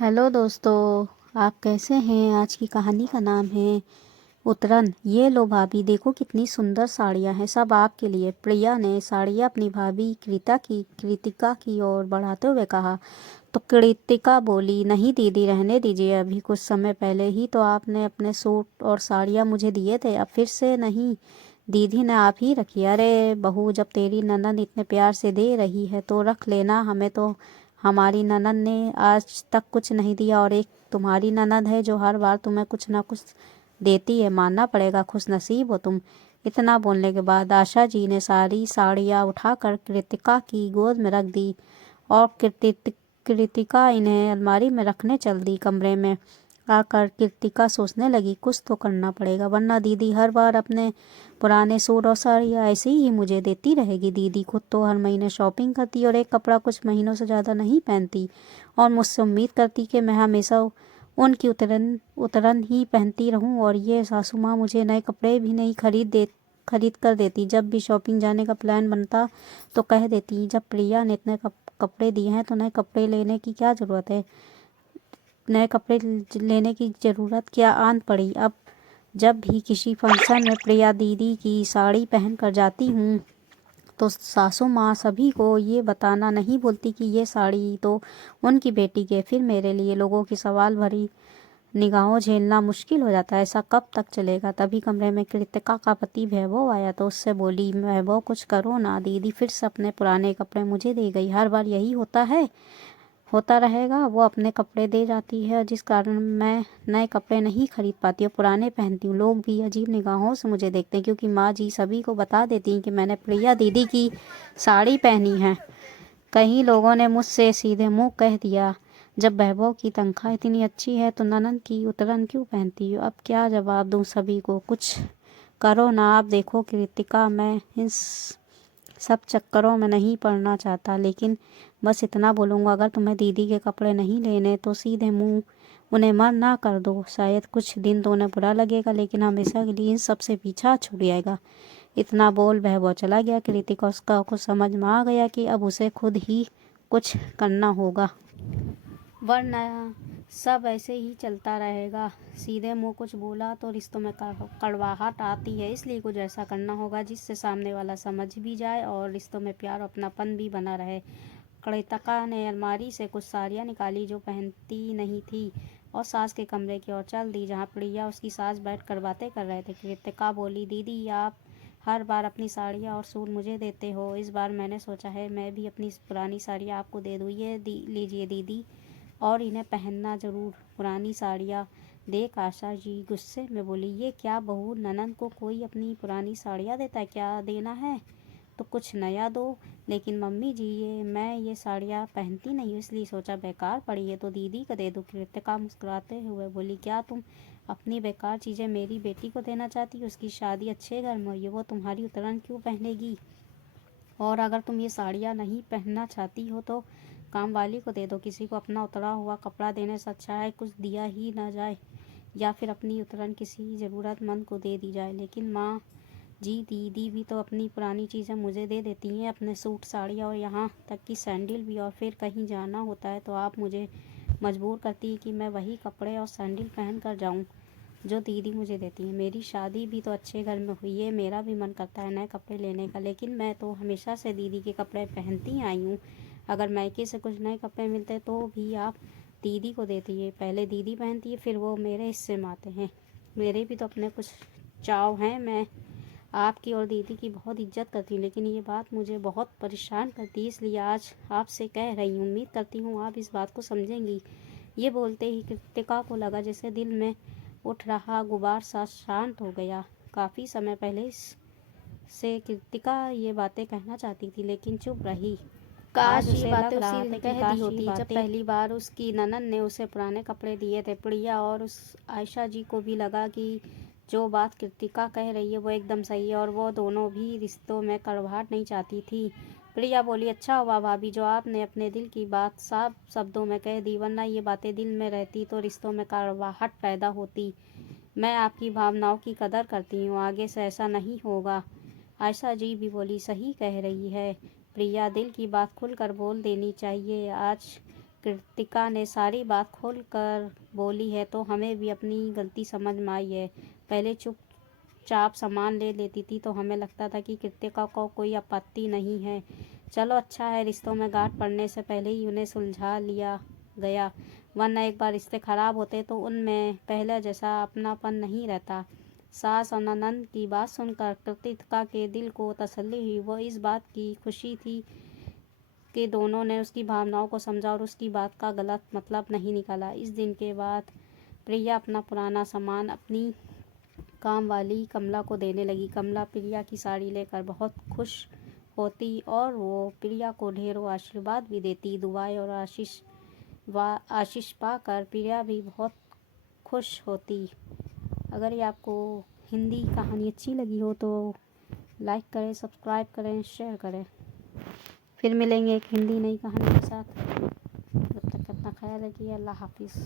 Hello दोस्तों। आप कैसे हैं। आज की कहानी का नाम है उतरन। ये लो भाभी, देखो कितनी सुंदर साड़ियाँ हैं, सब आपके लिए। प्रिया ने साड़ियाँ अपनी भाभी कृतिका की ओर बढ़ाते हुए कहा। तो कृतिका बोली, नहीं दीदी, रहने दीजिए। अभी कुछ समय पहले ही तो आपने अपने सूट और साड़ियाँ मुझे दिए थे, अब फिर से नहीं। दीदी ने आप ही रखी। अरे बहू, जब तेरी ननद इतने प्यार से दे रही है तो रख लेना। हमें तो हमारी ननद ने आज तक कुछ नहीं दिया, और एक तुम्हारी ननद है जो हर बार तुम्हें कुछ ना कुछ देती है। मानना पड़ेगा, खुश नसीब हो तुम। इतना बोलने के बाद आशा जी ने सारी साड़ियाँ उठाकर कृतिका की गोद में रख दी, और कृतिका इन्हें अलमारी में रखने चल दी। कमरे में आकर कृतिका सोचने लगी, कुछ तो करना पड़ेगा, वरना दीदी हर बार अपने पुराने सूट और साड़ियाँ ऐसे ही मुझे देती रहेगी। दीदी खुद तो हर महीने शॉपिंग करती और एक कपड़ा कुछ महीनों से ज़्यादा नहीं पहनती, और मुझसे उम्मीद करती कि मैं हमेशा उनकी उतरन उतरन ही पहनती रहूं। और ये सासू माँ मुझे नए कपड़े भी नहीं खरीद कर देती। जब भी शॉपिंग जाने का प्लान बनता तो कह देती, जब प्रिया ने इतने कपड़े दिए हैं तो नए कपड़े लेने की क्या ज़रूरत है। नए कपड़े लेने की ज़रूरत क्या आन पड़ी। अब जब भी किसी फंक्शन में प्रिया दीदी की साड़ी पहन कर जाती हूँ तो सासू माँ सभी को ये बताना नहीं भूलती कि ये साड़ी तो उनकी बेटी की है। फिर मेरे लिए लोगों की सवाल भरी निगाहों झेलना मुश्किल हो जाता है। ऐसा कब तक चलेगा। तभी कमरे में कृतिका का पति वैभव आया तो उससे बोली, वैभव कुछ करो ना। दीदी फिर से अपने पुराने कपड़े मुझे दे गई। हर बार यही होता रहेगा। वो अपने कपड़े दे जाती है, जिस कारण मैं नए कपड़े नहीं खरीद पाती और पुराने पहनती हूँ। लोग भी अजीब निगाहों से मुझे देखते हैं, क्योंकि माँ जी सभी को बता देती हैं कि मैंने प्रिया दीदी की साड़ी पहनी है। कई लोगों ने मुझसे सीधे मुंह कह दिया, जब वैभव की तनख्वाह इतनी अच्छी है तो ननद की उतरन क्यों पहनती हो। अब क्या जवाब दूँ सभी को। कुछ करो ना। आप देखो कृतिका, मैं इन सब चक्करों में नहीं पड़ना चाहता, लेकिन बस इतना बोलूँगा, अगर तुम्हें दीदी के कपड़े नहीं लेने तो सीधे मुंह उन्हें मना ना कर दो। शायद कुछ दिन तो उन्हें बुरा लगेगा, लेकिन हमेशा के लिए इन सब से पीछा छूट जाएगा। इतना बोल वह चला गया। कृतिका उसका कुछ समझ में आ गया कि अब उसे खुद ही कुछ करना होगा, वरना सब ऐसे ही चलता रहेगा। सीधे मुंह कुछ बोला तो रिश्तों में कड़वाहट आती है, इसलिए कुछ ऐसा करना होगा जिससे सामने वाला समझ भी जाए और रिश्तों में प्यार और अपनापन भी बना रहे। कृतिका ने अलमारी से कुछ साड़ियाँ निकाली जो पहनती नहीं थी, और सास के कमरे की ओर चल दी, जहाँ प्रिया उसकी सास बैठ कर बातें कर रहे थे। कृतिका बोली, दीदी आप हर बार अपनी साड़ियाँ और सूट मुझे देते हो। इस बार मैंने सोचा है मैं भी अपनी पुरानी साड़ियाँ आपको दे दूँ। ये लीजिए दीदी, और इन्हें पहनना ज़रूर। पुरानी साड़ियाँ देख आशा जी गुस्से में बोली, ये क्या बहू, ननद को कोई अपनी पुरानी साड़ियाँ देता है। क्या देना है तो कुछ नया दो। लेकिन मम्मी जी, मैं ये साड़ियाँ पहनती नहीं हूँ, इसलिए सोचा बेकार पड़ी है तो दीदी को दे दो। कृतिका मुस्कुराते हुए बोली, क्या तुम अपनी बेकार चीज़ें मेरी बेटी को देना चाहती हो। उसकी शादी अच्छे घर में हुई है, वो तुम्हारी उतरन क्यों पहनेगी। और अगर तुम ये साड़ियाँ नहीं पहनना चाहती हो तो काम वाली को दे दो। किसी को अपना उतरा हुआ कपड़ा देने से अच्छा है कुछ दिया ही ना जाए, या फिर अपनी उतरन किसी ज़रूरतमंद को दे दी जाए। लेकिन माँ जी, दीदी भी तो अपनी पुरानी चीज़ें मुझे दे देती हैं, अपने सूट साड़ियाँ और यहाँ तक कि सैंडल भी। और फिर कहीं जाना होता है तो आप मुझे मजबूर करती है कि मैं वही कपड़े और सैंडल पहन कर जाऊँ जो दीदी मुझे देती हैं। मेरी शादी भी तो अच्छे घर में हुई है, मेरा भी मन करता है नए कपड़े लेने का, लेकिन मैं तो हमेशा से दीदी के कपड़े पहनती आई हूँ। अगर मायके से कुछ नए कपड़े मिलते तो भी आप दीदी को देती है। पहले दीदी पहनती है, फिर वो मेरे हिस्से में आते हैं। मेरे भी तो अपने कुछ चाव हैं। मैं आपकी और दीदी की बहुत इज्जत करती हूँ, लेकिन ये बात मुझे बहुत परेशान करती है, इसलिए आज आपसे कह रही हूँ। उम्मीद करती हूँ आप इस बात को समझेंगी। ये बोलते ही कृतिका को लगा जैसे दिल में उठ रहा गुबार सा शांत हो गया। काफ़ी समय पहले से कृतिका ये बातें कहना चाहती थी, लेकिन चुप रही। काश ये बातें उसी दिन कह दी होती जब पहली बार उसकी ननद ने उसे पुराने कपड़े दिए थे। प्रिया और उस आयशा जी को भी लगा कि जो बात कृतिका कह रही है वो एकदम सही है, और वो दोनों भी रिश्तों में कड़वाहट नहीं चाहती थी। प्रिया बोली, अच्छा हुआ भाभी जो आपने अपने दिल की बात साफ शब्दों में कह दी, वरना ये बातें दिल में रहती तो रिश्तों में कड़वाहट पैदा होती। मैं आपकी भावनाओं की कदर करती हूँ, आगे से ऐसा नहीं होगा। आयशा जी भी बोली, सही कह रही है प्रिया, दिल की बात खुलकर बोल देनी चाहिए। आज कृतिका ने सारी बात खोल कर बोली है तो हमें भी अपनी गलती समझ में आई है। पहले चुपचाप सामान ले लेती थी तो हमें लगता था कि कृतिका को कोई आपत्ति नहीं है। चलो अच्छा है, रिश्तों में गांठ पड़ने से पहले ही उन्हें सुलझा लिया गया, वरना एक बार रिश्ते खराब होते तो उनमें पहले जैसा अपनापन नहीं रहता। सास और ननंद की बात सुनकर कृतिका के दिल को तसल्ली हुई। वो इस बात की खुशी थी कि दोनों ने उसकी भावनाओं को समझा और उसकी बात का गलत मतलब नहीं निकाला। इस दिन के बाद प्रिया अपना पुराना सामान अपनी काम वाली कमला को देने लगी। कमला प्रिया की साड़ी लेकर बहुत खुश होती और वो प्रिया को ढेरों आशीर्वाद भी देती। दुआएं और आशीष पाकर प्रिया भी बहुत खुश होती। अगर ये आपको हिंदी कहानी अच्छी लगी हो तो लाइक करें, सब्सक्राइब करें, शेयर करें। फिर मिलेंगे एक हिंदी नई कहानी के साथ। जब तक अपना ख्याल रखिए। अल्लाह हाफिज़।